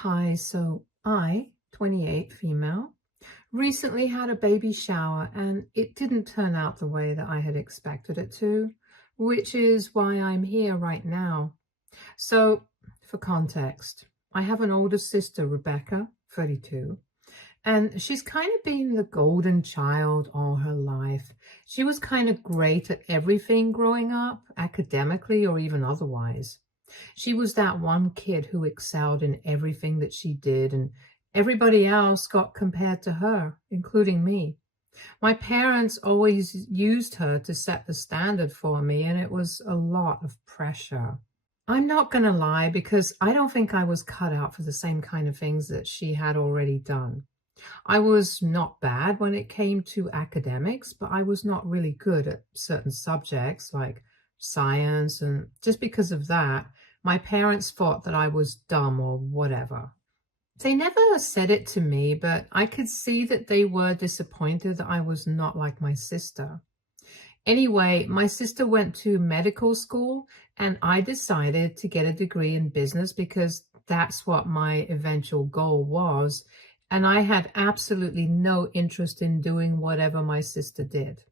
Hi, so I, 28, female, recently had a baby shower and it didn't turn out the way that I had expected it to, which is why I'm here right now. So, for context, I have an older sister, Rebecca, 32, and she's kind of been the golden child all her life. She was kind of great at everything growing up, academically or even otherwise. She was that one kid who excelled in everything that she did, and everybody else got compared to her, including me. My parents always used her to set the standard for me, and it was a lot of pressure. I'm not going to lie because I don't think I was cut out for the same kind of things that she had already done. I was not bad when it came to academics, but I was not really good at certain subjects like science. And just because of that, my parents thought that I was dumb or whatever. They never said it to me, but I could see that they were disappointed that I was not like my sister. Anyway, my sister went to medical school and I decided to get a degree in business because that's what my eventual goal was. And I had absolutely no interest in doing whatever my sister did.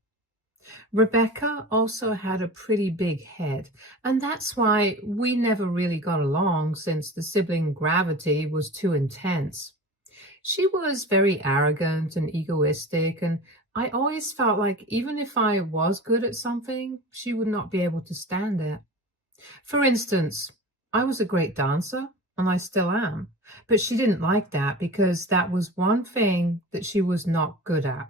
Rebecca also had a pretty big head, and that's why we never really got along since the sibling gravity was too intense. She was very arrogant and egoistic, and I always felt like even if I was good at something, she would not be able to stand it. For instance, I was a great dancer, and I still am, but she didn't like that because that was one thing that she was not good at.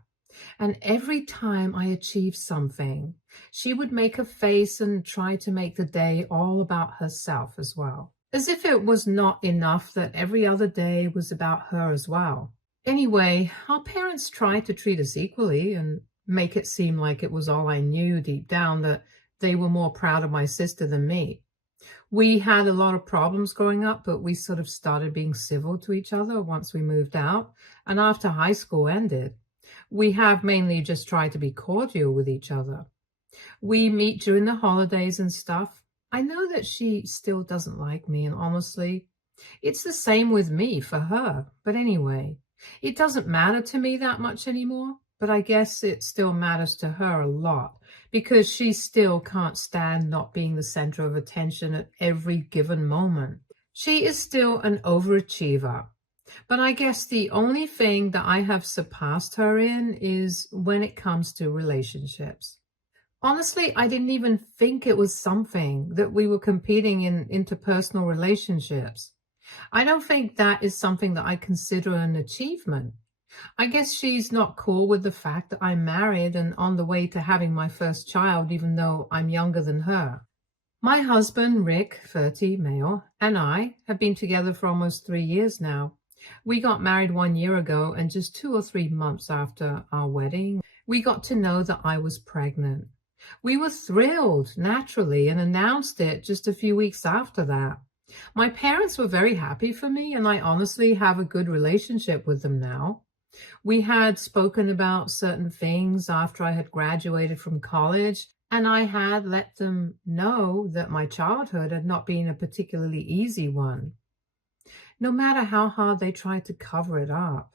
And every time I achieved something, she would make a face and try to make the day all about herself as well, as if it was not enough that every other day was about her as well. Anyway, our parents tried to treat us equally and make it seem like it was all I knew deep down that they were more proud of my sister than me. We had a lot of problems growing up, but we sort of started being civil to each other once we moved out and after high school ended. We have mainly just tried to be cordial with each other. We meet during the holidays and stuff. I know that she still doesn't like me, and honestly, it's the same with me for her. But anyway, it doesn't matter to me that much anymore, but I guess it still matters to her a lot because she still can't stand not being the center of attention at every given moment. She is still an overachiever. But I guess the only thing that I have surpassed her in is when it comes to relationships. Honestly, I didn't even think it was something that we were competing in interpersonal relationships. I don't think that is something that I consider an achievement. I guess she's not cool with the fact that I'm married and on the way to having my first child, even though I'm younger than her. My husband, Rick, 30, male, and I have been together for almost 3 years now. We got married 1 year ago, and just 2 or 3 months after our wedding, we got to know that I was pregnant. We were thrilled, naturally, and announced it just a few weeks after that. My parents were very happy for me, and I honestly have a good relationship with them now. We had spoken about certain things after I had graduated from college, and I had let them know that my childhood had not been a particularly easy one. No matter how hard they tried to cover it up,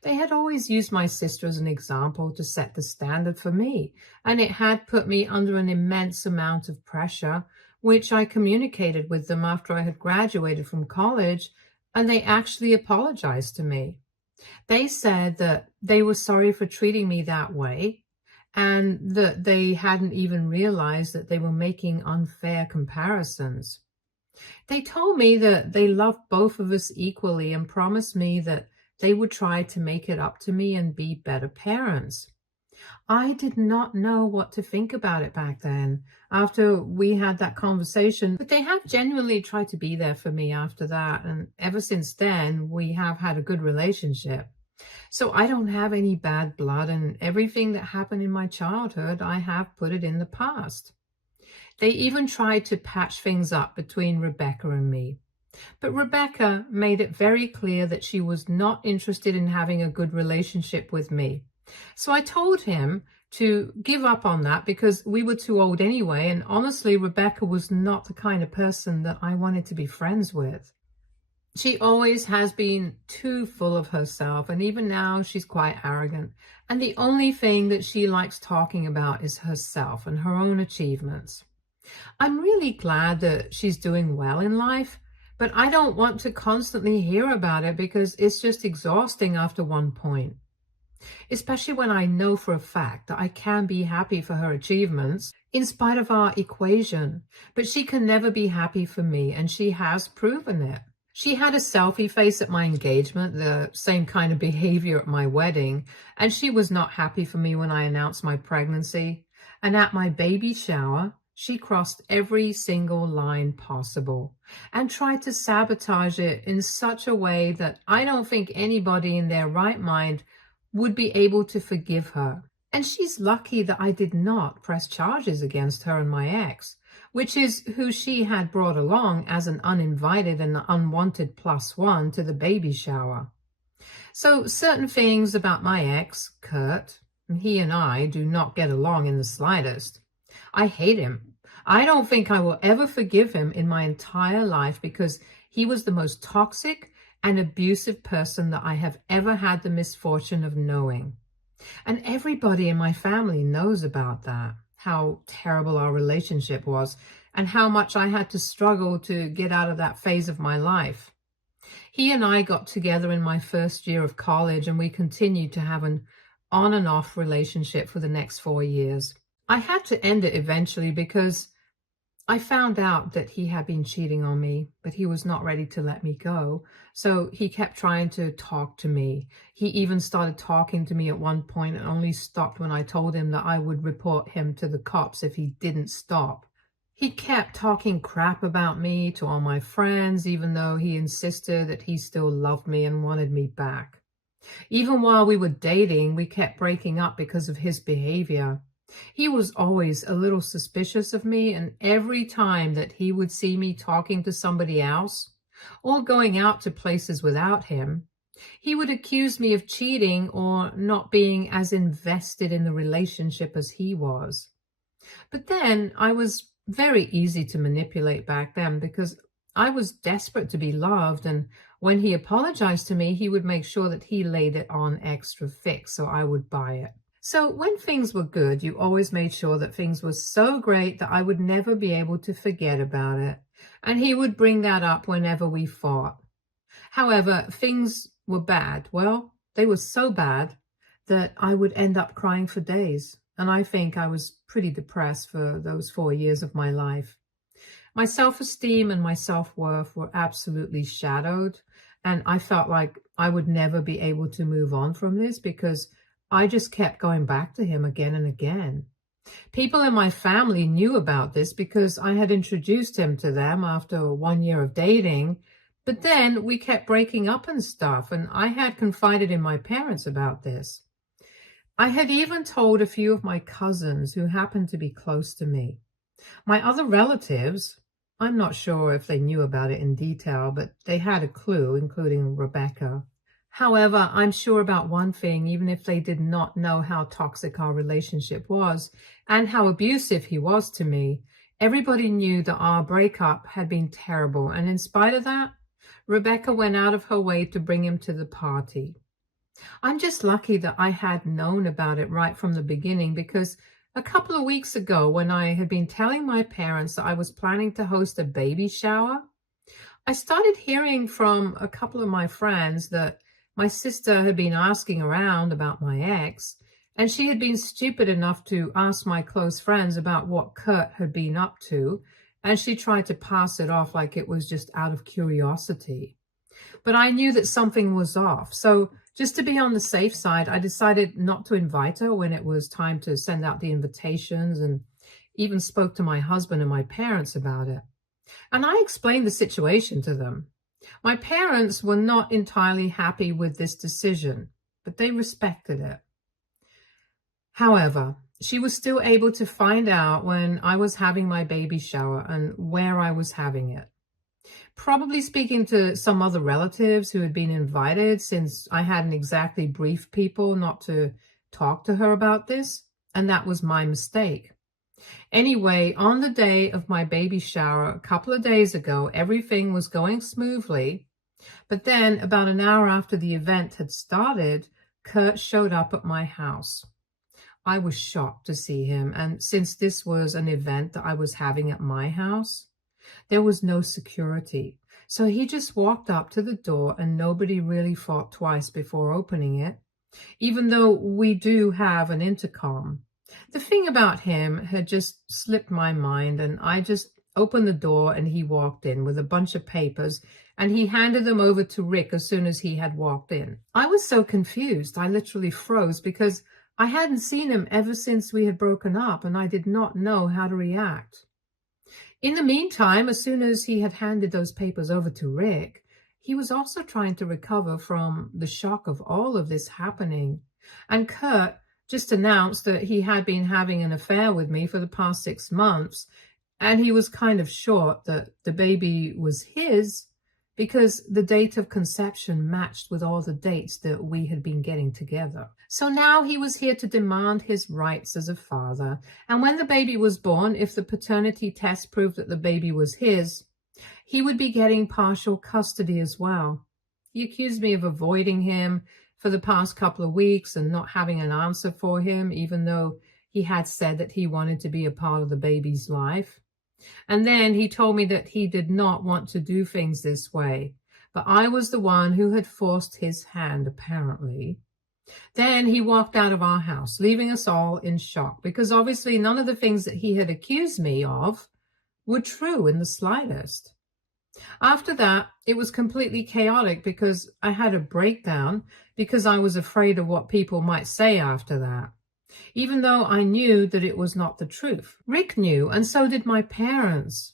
they had always used my sister as an example to set the standard for me, and it had put me under an immense amount of pressure, which I communicated with them after I had graduated from college, and they actually apologized to me. They said that they were sorry for treating me that way and that they hadn't even realized that they were making unfair comparisons. They told me that they loved both of us equally and promised me that they would try to make it up to me and be better parents. I did not know what to think about it back then after we had that conversation, but they have genuinely tried to be there for me after that. And ever since then, we have had a good relationship. So I don't have any bad blood, and everything that happened in my childhood, I have put it in the past. They even tried to patch things up between Rebecca and me. But Rebecca made it very clear that she was not interested in having a good relationship with me. So I told him to give up on that because we were too old anyway, and honestly, Rebecca was not the kind of person that I wanted to be friends with. She always has been too full of herself, and even now she's quite arrogant. And the only thing that she likes talking about is herself and her own achievements. I'm really glad that she's doing well in life, but I don't want to constantly hear about it because it's just exhausting after one point. Especially when I know for a fact that I can be happy for her achievements in spite of our equation, but she can never be happy for me, and she has proven it. She had a selfie face at my engagement, the same kind of behavior at my wedding, and she was not happy for me when I announced my pregnancy. And at my baby shower, she crossed every single line possible and tried to sabotage it in such a way that I don't think anybody in their right mind would be able to forgive her. And she's lucky that I did not press charges against her and my ex, which is who she had brought along as an uninvited and unwanted plus one to the baby shower. So certain things about my ex, Kurt, he and I do not get along in the slightest. I hate him. I don't think I will ever forgive him in my entire life because he was the most toxic and abusive person that I have ever had the misfortune of knowing. And everybody in my family knows about that, how terrible our relationship was, and how much I had to struggle to get out of that phase of my life. He and I got together in my first year of college, and we continued to have an on and off relationship for the next 4 years. I had to end it eventually because I found out that he had been cheating on me, but he was not ready to let me go. So he kept trying to talk to me. He even started talking to me at one point and only stopped when I told him that I would report him to the cops if he didn't stop. He kept talking crap about me to all my friends, even though he insisted that he still loved me and wanted me back. Even while we were dating, we kept breaking up because of his behavior. He was always a little suspicious of me, and every time that he would see me talking to somebody else or going out to places without him, he would accuse me of cheating or not being as invested in the relationship as he was. But then I was very easy to manipulate back then because I was desperate to be loved, and when he apologized to me, he would make sure that he laid it on extra thick so I would buy it. So when things were good, you always made sure that things were so great that I would never be able to forget about it. And he would bring that up whenever we fought. However, things were bad. Well, they were so bad that I would end up crying for days. And I think I was pretty depressed for those 4 years of my life. My self-esteem and my self-worth were absolutely shadowed. And I felt like I would never be able to move on from this because I just kept going back to him again and again. People in my family knew about this because I had introduced him to them after 1 year of dating, but then we kept breaking up and stuff, and I had confided in my parents about this. I had even told a few of my cousins who happened to be close to me. My other relatives, I'm not sure if they knew about it in detail, but they had a clue, including Rebecca. However, I'm sure about one thing, even if they did not know how toxic our relationship was and how abusive he was to me, everybody knew that our breakup had been terrible. And in spite of that, Rebecca went out of her way to bring him to the party. I'm just lucky that I had known about it right from the beginning because a couple of weeks ago, when I had been telling my parents that I was planning to host a baby shower, I started hearing from a couple of my friends that my sister had been asking around about my ex, and she had been stupid enough to ask my close friends about what Kurt had been up to, and she tried to pass it off like it was just out of curiosity. But I knew that something was off, so just to be on the safe side, I decided not to invite her when it was time to send out the invitations, and even spoke to my husband and my parents about it. And I explained the situation to them. My parents were not entirely happy with this decision, but they respected it. However, she was still able to find out when I was having my baby shower and where I was having it. Probably speaking to some other relatives who had been invited, since I hadn't exactly briefed people not to talk to her about this, and that was my mistake. Anyway, on the day of my baby shower, a couple of days ago, everything was going smoothly But then, about an hour after the event had started, Kurt showed up at my house. I was shocked to see him, and since this was an event that I was having at my house, there was no security. So he just walked up to the door and nobody really thought twice before opening it, even though we do have an intercom. The thing about him had just slipped my mind, and I just opened the door and he walked in with a bunch of papers and he handed them over to Rick as soon as he had walked in. I was so confused, I literally froze because I hadn't seen him ever since we had broken up and I did not know how to react. In the meantime, as soon as he had handed those papers over to Rick, he was also trying to recover from the shock of all of this happening. And Kurt just announced that he had been having an affair with me for the past 6 months, and he was kind of short that the baby was his because the date of conception matched with all the dates that we had been getting together. So now he was here to demand his rights as a father. And when the baby was born, if the paternity test proved that the baby was his, he would be getting partial custody as well. He accused me of avoiding him for the past couple of weeks and not having an answer for him, even though he had said that he wanted to be a part of the baby's life. And then he told me that he did not want to do things this way, but I was the one who had forced his hand, apparently. Then he walked out of our house, leaving us all in shock, because obviously none of the things that he had accused me of were true in the slightest. After that, it was completely chaotic because I had a breakdown because I was afraid of what people might say after that, even though I knew that it was not the truth. Rick knew, and so did my parents.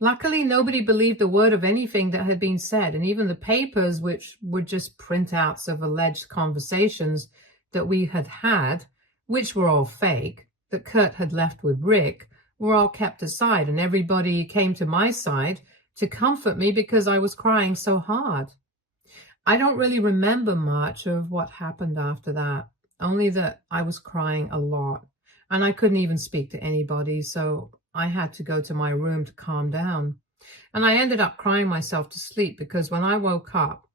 Luckily, nobody believed a word of anything that had been said, and even the papers, which were just printouts of alleged conversations that we had had, which were all fake, that Kurt had left with Rick, were all kept aside, and everybody came to my side to comfort me because I was crying so hard. I don't really remember much of what happened after that, only that I was crying a lot, and I couldn't even speak to anybody, so I had to go to my room to calm down. And I ended up crying myself to sleep because when I woke up,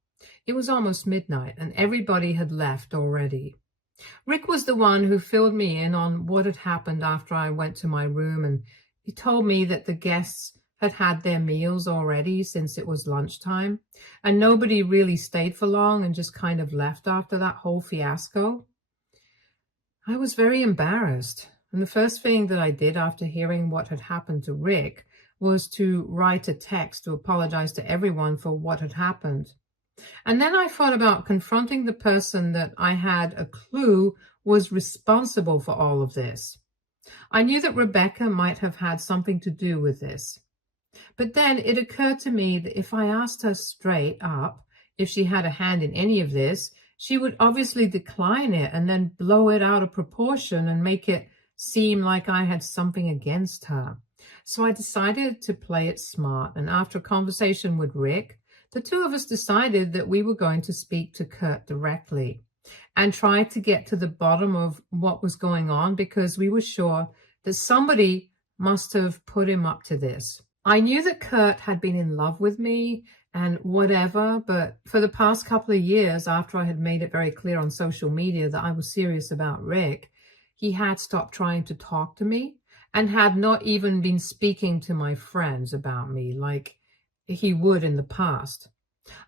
it was almost midnight and everybody had left already. Rick was the one who filled me in on what had happened after I went to my room, and he told me that the guests had had their meals already since it was lunchtime, and nobody really stayed for long and just kind of left after that whole fiasco. I was very embarrassed, and the first thing that I did after hearing what had happened to Rick was to write a text to apologize to everyone for what had happened. And then I thought about confronting the person that I had a clue was responsible for all of this. I knew that Rebecca might have had something to do with this. But then it occurred to me that if I asked her straight up if she had a hand in any of this, she would obviously decline it and then blow it out of proportion and make it seem like I had something against her. So I decided to play it smart, and after a conversation with Rick, the two of us decided that we were going to speak to Kurt directly and try to get to the bottom of what was going on, because we were sure that somebody must have put him up to this. I knew that Kurt had been in love with me and whatever, but for the past couple of years, after I had made it very clear on social media that I was serious about Rick, he had stopped trying to talk to me and had not even been speaking to my friends about me like he would in the past.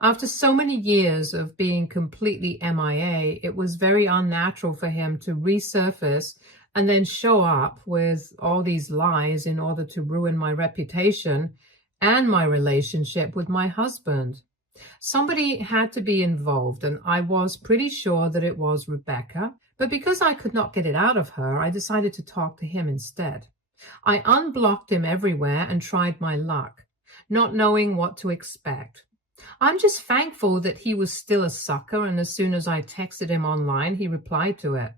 After so many years of being completely MIA, it was very unnatural for him to resurface and then show up with all these lies in order to ruin my reputation and my relationship with my husband. Somebody had to be involved, and I was pretty sure that it was Rebecca, but because I could not get it out of her, I decided to talk to him instead. I unblocked him everywhere and tried my luck, not knowing what to expect. I'm just thankful that he was still a sucker, and as soon as I texted him online, he replied to it.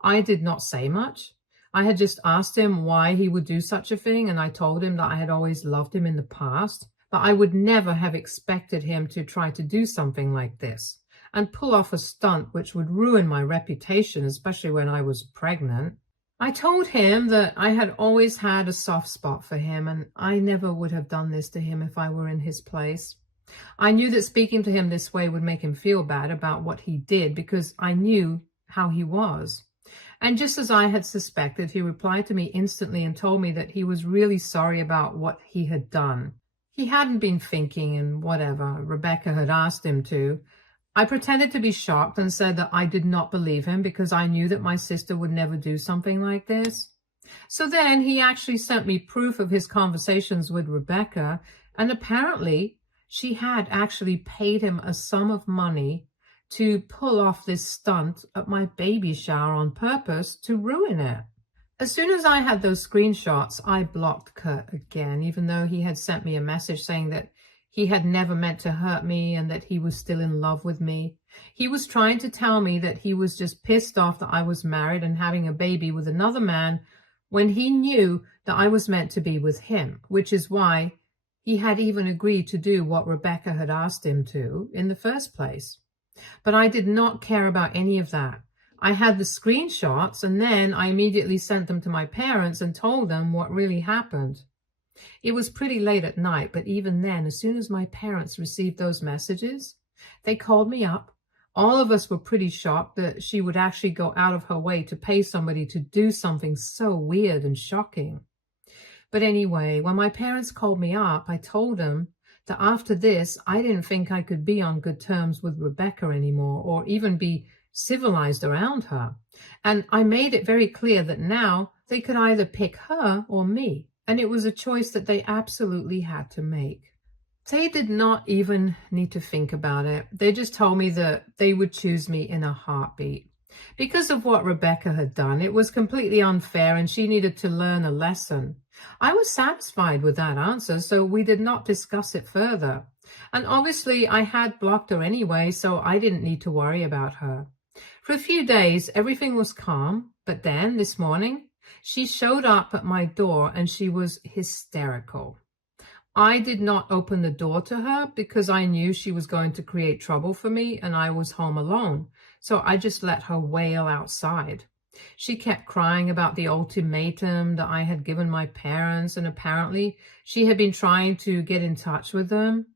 I did not say much. I had just asked him why he would do such a thing, and I told him that I had always loved him in the past, but I would never have expected him to try to do something like this and pull off a stunt which would ruin my reputation, especially when I was pregnant. I told him that I had always had a soft spot for him, and I never would have done this to him if I were in his place. I knew that speaking to him this way would make him feel bad about what he did because I knew how he was. And just as I had suspected, he replied to me instantly and told me that he was really sorry about what he had done. He hadn't been thinking and whatever Rebecca had asked him to. I pretended to be shocked and said that I did not believe him because I knew that my sister would never do something like this. So then he actually sent me proof of his conversations with Rebecca, and apparently she had actually paid him a sum of money to pull off this stunt at my baby shower on purpose to ruin it. As soon as I had those screenshots, I blocked Kurt again, even though he had sent me a message saying that he had never meant to hurt me and that he was still in love with me. He was trying to tell me that he was just pissed off that I was married and having a baby with another man when he knew that I was meant to be with him, which is why he had even agreed to do what Rebecca had asked him to in the first place. But I did not care about any of that. I had the screenshots and then I immediately sent them to my parents and told them what really happened. It was pretty late at night, but even then, as soon as my parents received those messages, they called me up. All of us were pretty shocked that she would actually go out of her way to pay somebody to do something so weird and shocking. But anyway, when my parents called me up, I told them that after this, I didn't think I could be on good terms with Rebecca anymore or even be civilized around her. And I made it very clear that now they could either pick her or me. And it was a choice that they absolutely had to make. They did not even need to think about it. They just told me that they would choose me in a heartbeat. Because of what Rebecca had done, it was completely unfair and she needed to learn a lesson. I was satisfied with that answer, so we did not discuss it further. And obviously I had blocked her anyway, so I didn't need to worry about her. For a few days, everything was calm, but then this morning, she showed up at my door and she was hysterical. I did not open the door to her because I knew she was going to create trouble for me and I was home alone. So I just let her wail outside. She kept crying about the ultimatum that I had given my parents, and apparently she had been trying to get in touch with them,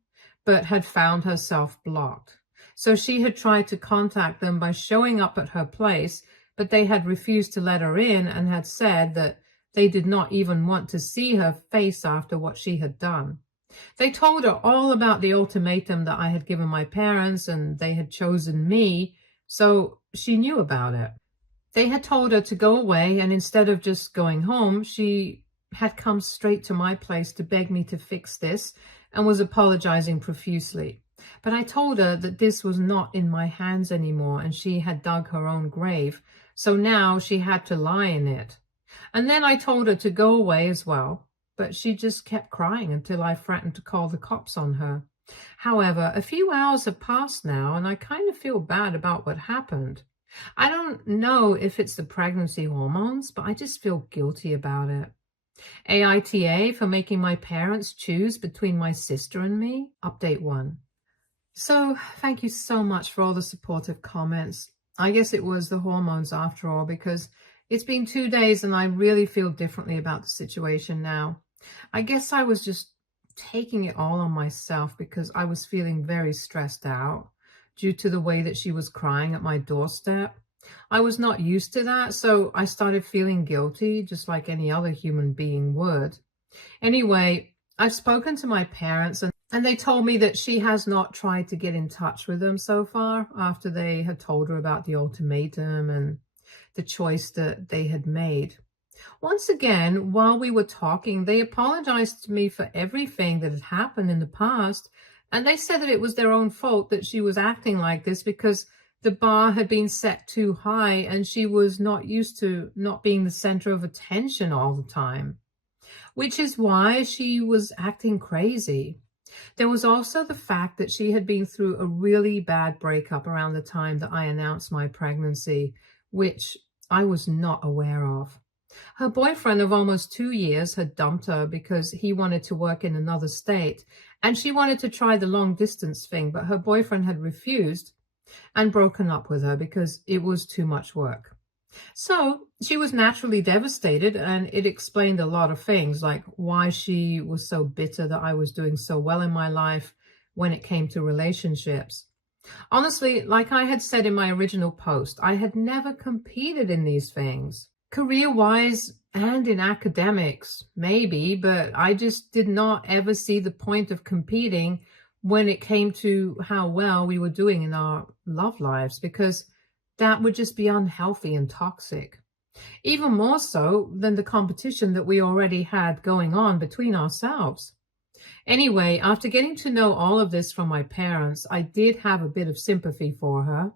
but had found herself blocked. So she had tried to contact them by showing up at her place, but they had refused to let her in and had said that they did not even want to see her face after what she had done. They told her all about the ultimatum that I had given my parents and they had chosen me, so she knew about it. They had told her to go away, and instead of just going home, she had come straight to my place to beg me to fix this and was apologizing profusely. But I told her that this was not in my hands anymore and she had dug her own grave, so now she had to lie in it. And then I told her to go away as well, but she just kept crying until I threatened to call the cops on her. However, a few hours have passed now and I kind of feel bad about what happened. I don't know if it's the pregnancy hormones, but I just feel guilty about it. AITA for making my parents choose between my sister and me. Update 1. So thank you so much for all the supportive comments. I guess it was the hormones after all, because it's been 2 days and I really feel differently about the situation now. I guess I was just taking it all on myself because I was feeling very stressed out due to the way that she was crying at my doorstep. I was not used to that, so I started feeling guilty, just like any other human being would. Anyway, I've spoken to my parents and they told me that she has not tried to get in touch with them so far after they had told her about the ultimatum and the choice that they had made. Once again, while we were talking, they apologized to me for everything that had happened in the past, and they said that it was their own fault that she was acting like this because the bar had been set too high and she was not used to not being the center of attention all the time, which is why she was acting crazy. There was also the fact that she had been through a really bad breakup around the time that I announced my pregnancy, which I was not aware of. Her boyfriend of almost 2 years had dumped her because he wanted to work in another state, and she wanted to try the long distance thing, but her boyfriend had refused and broken up with her because it was too much work. So she was naturally devastated, and it explained a lot of things, like why she was so bitter that I was doing so well in my life when it came to relationships. Honestly, like I had said in my original post, I had never competed in these things. Career-wise and in academics, maybe, but I just did not ever see the point of competing when it came to how well we were doing in our love lives, because that would just be unhealthy and toxic. Even more so than the competition that we already had going on between ourselves. Anyway, after getting to know all of this from my parents, I did have a bit of sympathy for her.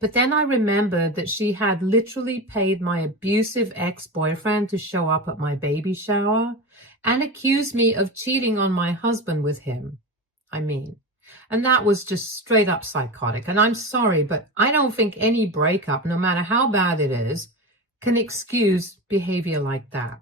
But then I remembered that she had literally paid my abusive ex-boyfriend to show up at my baby shower and accused me of cheating on my husband with him. And that was just straight up psychotic. And I'm sorry, but I don't think any breakup, no matter how bad it is, can excuse behavior like that.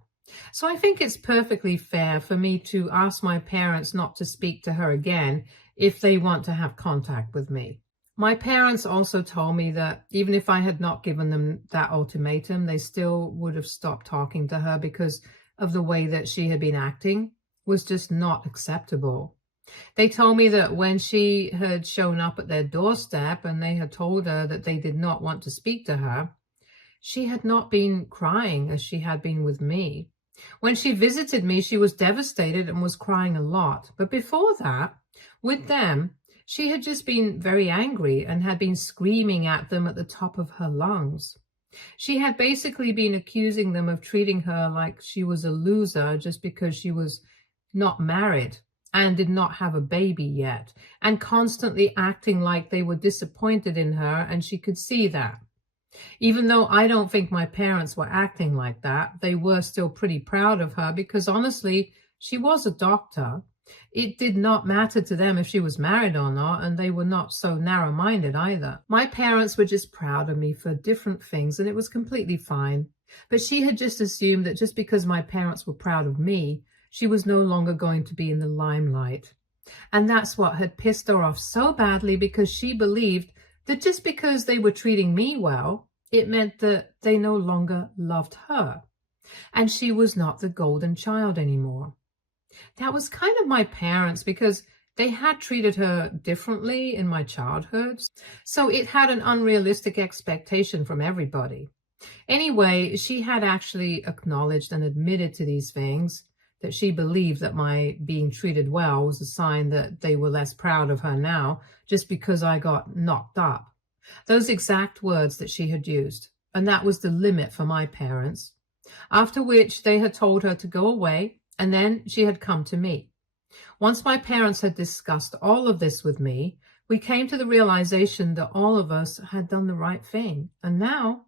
So I think it's perfectly fair for me to ask my parents not to speak to her again if they want to have contact with me. My parents also told me that even if I had not given them that ultimatum, they still would have stopped talking to her because of the way that she had been acting was just not acceptable. They told me that when she had shown up at their doorstep and they had told her that they did not want to speak to her, she had not been crying as she had been with me. When she visited me, she was devastated and was crying a lot. But before that, with them, she had just been very angry and had been screaming at them at the top of her lungs. She had basically been accusing them of treating her like she was a loser just because she was not married and did not have a baby yet, and constantly acting like they were disappointed in her, and she could see that. Even though I don't think my parents were acting like that, they were still pretty proud of her because honestly, she was a doctor. It did not matter to them if she was married or not, and they were not so narrow-minded either. My parents were just proud of me for different things, and it was completely fine. But she had just assumed that just because my parents were proud of me, she was no longer going to be in the limelight. And that's what had pissed her off so badly, because she believed that just because they were treating me well, it meant that they no longer loved her, and she was not the golden child anymore. That was kind of my parents, because they had treated her differently in my childhood, so it had an unrealistic expectation from everybody. Anyway, she had actually acknowledged and admitted to these things, that she believed that my being treated well was a sign that they were less proud of her now just because I got knocked up. Those exact words that she had used, and that was the limit for my parents. After which they had told her to go away, and then she had come to me. Once my parents had discussed all of this with me, we came to the realization that all of us had done the right thing, and now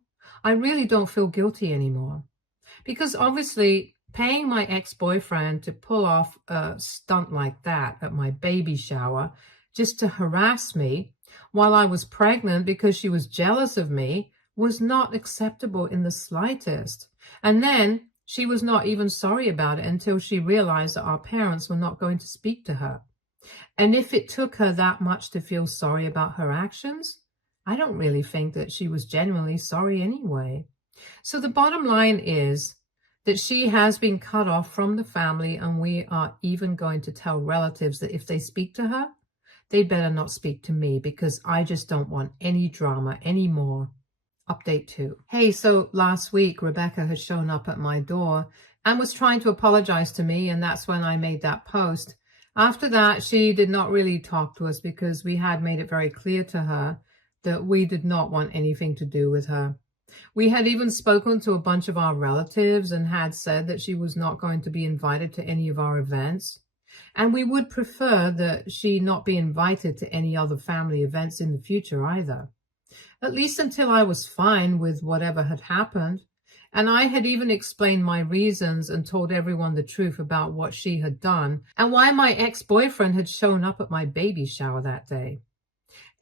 I really don't feel guilty anymore. Because obviously, paying my ex-boyfriend to pull off a stunt like that at my baby shower just to harass me while I was pregnant because she was jealous of me was not acceptable in the slightest. And then she was not even sorry about it until she realized that our parents were not going to speak to her. And if it took her that much to feel sorry about her actions, I don't really think that she was genuinely sorry anyway. So the bottom line is that she has been cut off from the family, and we are even going to tell relatives that if they speak to her, they better not speak to me, because I just don't want any drama anymore. Update 2. Hey, so last week, Rebecca has shown up at my door and was trying to apologize to me, and that's when I made that post. After that, she did not really talk to us because we had made it very clear to her that we did not want anything to do with her. We had even spoken to a bunch of our relatives and had said that she was not going to be invited to any of our events. And we would prefer that she not be invited to any other family events in the future either. At least until I was fine with whatever had happened. And I had even explained my reasons and told everyone the truth about what she had done and why my ex-boyfriend had shown up at my baby shower that day.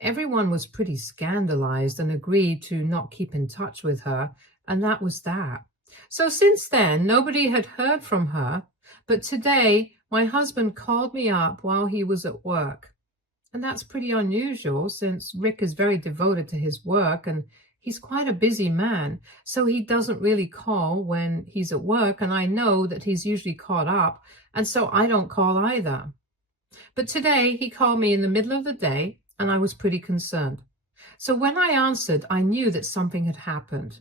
Everyone was pretty scandalized and agreed to not keep in touch with her, and that was that. So since then, nobody had heard from her, but today my husband called me up while he was at work. And that's pretty unusual since Rick is very devoted to his work and he's quite a busy man, so he doesn't really call when he's at work, and I know that he's usually caught up, and so I don't call either. But today he called me in the middle of the day and I was pretty concerned. So when I answered, I knew that something had happened.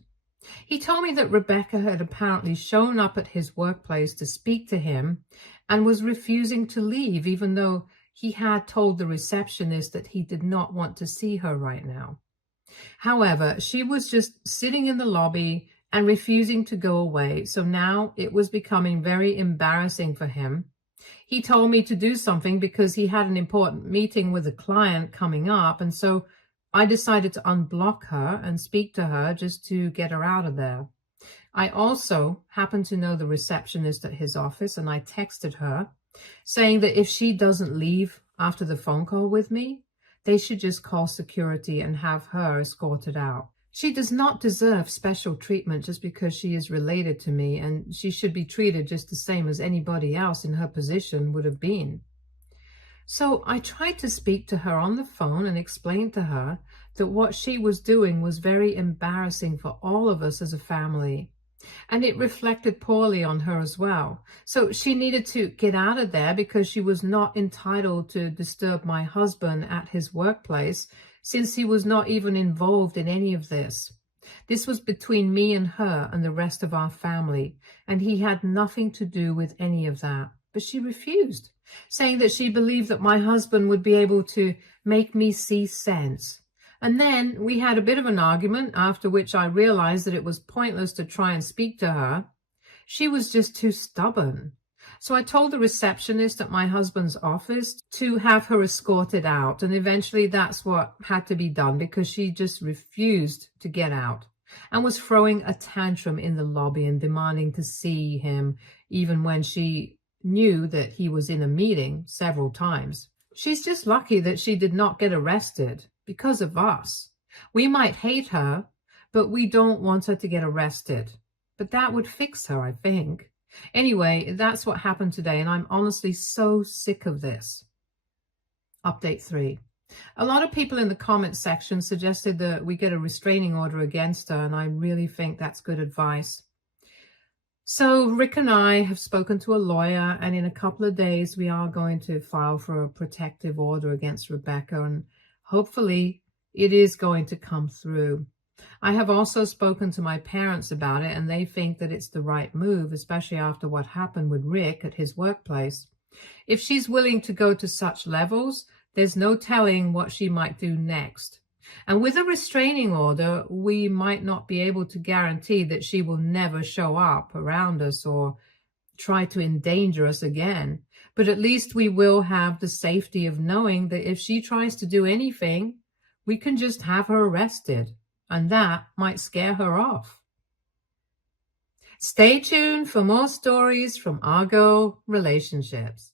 He told me that Rebecca had apparently shown up at his workplace to speak to him and was refusing to leave, even though he had told the receptionist that he did not want to see her right now. However, she was just sitting in the lobby and refusing to go away, so now it was becoming very embarrassing for him. He told me to do something because he had an important meeting with a client coming up, and so I decided to unblock her and speak to her just to get her out of there. I also happen to know the receptionist at his office, and I texted her saying that if she doesn't leave after the phone call with me, they should just call security and have her escorted out. She does not deserve special treatment just because she is related to me, and she should be treated just the same as anybody else in her position would have been. So I tried to speak to her on the phone and explain to her that what she was doing was very embarrassing for all of us as a family. And it reflected poorly on her as well. So she needed to get out of there because she was not entitled to disturb my husband at his workplace, since he was not even involved in any of this. This was between me and her and the rest of our family, and he had nothing to do with any of that. But she refused, saying that she believed that my husband would be able to make me see sense. And then we had a bit of an argument, after which I realized that it was pointless to try and speak to her. She was just too stubborn. So I told the receptionist at my husband's office to have her escorted out, and eventually that's what had to be done because she just refused to get out and was throwing a tantrum in the lobby and demanding to see him, even when she knew that he was in a meeting several times. She's just lucky that she did not get arrested because of us. We might hate her, but we don't want her to get arrested. But that would fix her, I think. Anyway, that's what happened today, and I'm honestly so sick of this. Update 3. A lot of people in the comments section suggested that we get a restraining order against her, and I really think that's good advice. So Rick and I have spoken to a lawyer, and in a couple of days we are going to file for a protective order against Rebecca, and hopefully it is going to come through. I have also spoken to my parents about it, and they think that it's the right move, especially after what happened with Rick at his workplace. If she's willing to go to such levels, there's no telling what she might do next. And with a restraining order, we might not be able to guarantee that she will never show up around us or try to endanger us again. But at least we will have the safety of knowing that if she tries to do anything, we can just have her arrested, and that might scare her off. Stay tuned for more stories from Argo Relationships.